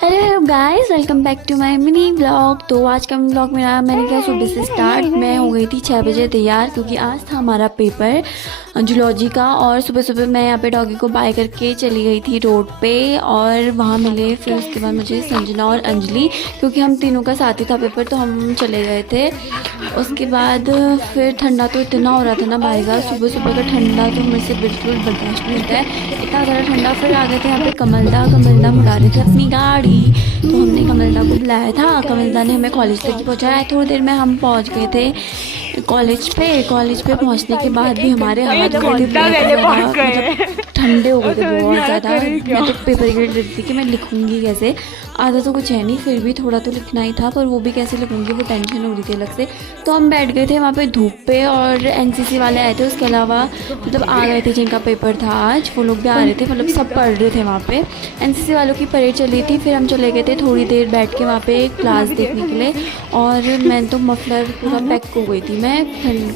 Hello guys, welcome back to my mini blog. तो आज का ब्लॉग मैंने किया सुबह से स्टार्ट। मैं हो गई थी 6 बजे तैयार, क्योंकि आज था हमारा पेपर जूलॉजी का। और सुबह सुबह मैं यहाँ पे डॉगी को बाय करके चली गई थी रोड पे, और वहाँ मिले फिर उसके बाद मुझे संजना और अंजलि, क्योंकि हम तीनों का साथ ही था पेपर, तो हम चले गए थे। उसके बाद फिर ठंडा तो इतना हो रहा था ना भाई साहब, सुबह सुबह का ठंडा तो मेरे से बिल्कुल बर्दाश्त नहीं होता है, इतना ज़्यादा ठंडा। फिर आ गए थे यहाँ पे कमलदा मुड़ा रहे थे अपनी गाड़ी, तो हमने कमलदा को बुलाया था। कमलदा ने हमें कॉलेज तक पहुँचाया। थोड़ी देर में हम पहुँच गए थे कॉलेज पे पहुँचने के बाद भी हमारे हाथ ठंडे हो गए थे बहुत ज़्यादा। मैं तो पेपर के लिए डरती थी कि मैं लिखूंगी कैसे। आधा तो कुछ है नहीं, फिर भी थोड़ा तो लिखना ही था, पर वो भी कैसे लिखूंगी वो टेंशन हो रही थी अलग से। तो हम बैठ गए थे वहाँ पे धूप पे, और एनसीसी वाले आए थे। उसके अलावा मतलब आ गए थे जिनका पेपर था आज, वो लोग भी आ रहे थे, मतलब सब पढ़ रहे थे वहाँ पे। एनसीसी वालों की परेड चल रही थी। फिर हम चले गए थे थोड़ी देर बैठ के वहाँ पे क्लास देखने के लिए, और मैं तो मफलर पूरा पैक हो गई थी मैं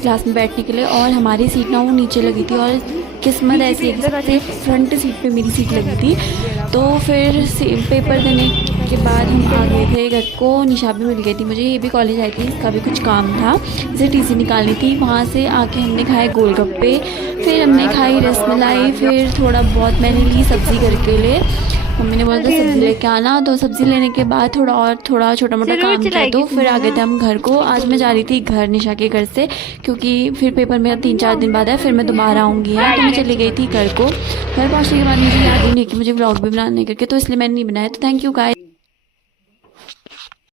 क्लास में बैठने के लिए। और हमारी सीट ना वो नीचे लगी थी, और किस्मत ऐसी है कि फ्रंट सीट पे मेरी सीट लगी थी। तो फिर पेपर देने के बाद हम आ गए थे घर को। निशा भी मिल गई थी मुझे, ये भी कॉलेज आई थी, इसका भी कुछ काम था, इसे टीसी निकालनी थी। वहाँ से आके हमने खाए गोलगप्पे, फिर हमने खाई रसमलाई, फिर थोड़ा बहुत मैंने ली सब्ज़ी घर के लिए। मम्मी ने बोला था सब्ज़ी लेके आना, तो सब्ज़ी लेने के बाद थोड़ा छोटा मोटा काम किया, तो फिर आ गए थे हम घर को। आज मैं जा रही थी घर निशा के घर से, क्योंकि फिर पेपर मेरा 3-4 दिन बाद है, फिर मैं दोबारा आऊँगी यहाँ। तो मैं चली गई थी घर को। घर पहुँचने के बाद मुझे याद ही नहीं कि मुझे व्लॉग भी बनाने करके, तो इसलिए मैंने नहीं बनाया। तो थैंक यू गाइस।